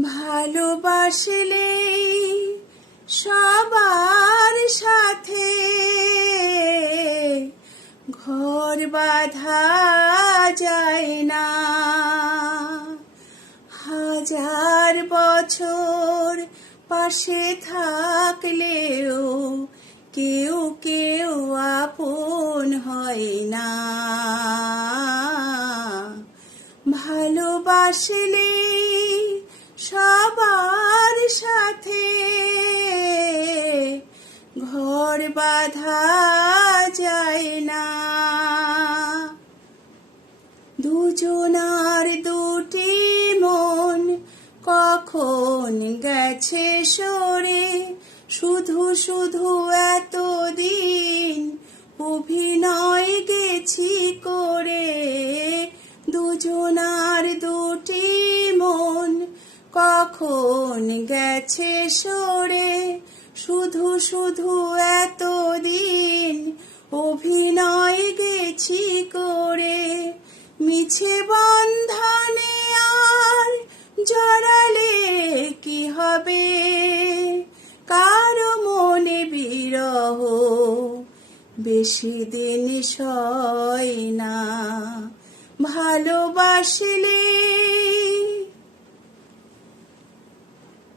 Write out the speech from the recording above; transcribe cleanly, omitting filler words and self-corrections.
ভালোবাসলে সবার সাথে ঘর বাঁধা যায় না। হাজার বছর পাশে থাকলেও কেউ কেউ আপন হয় না। ভালোবাসলে সবার সাথে ঘর বাঁধা যায় না। দুজনার দুটি মন কখন গেছে সরে, শুধু শুধু এতদিন অভিনয় গেছি করে। দুজনার দুটি মন কখন গেছে সরে, শুধু শুধু এতদিন অভিনয় গেছি করে। মিছে বন্ধনে আর জড়ালে কি হবে, কারো মনে বিরহ বেশি দিন সয় না। ভালোবাসলে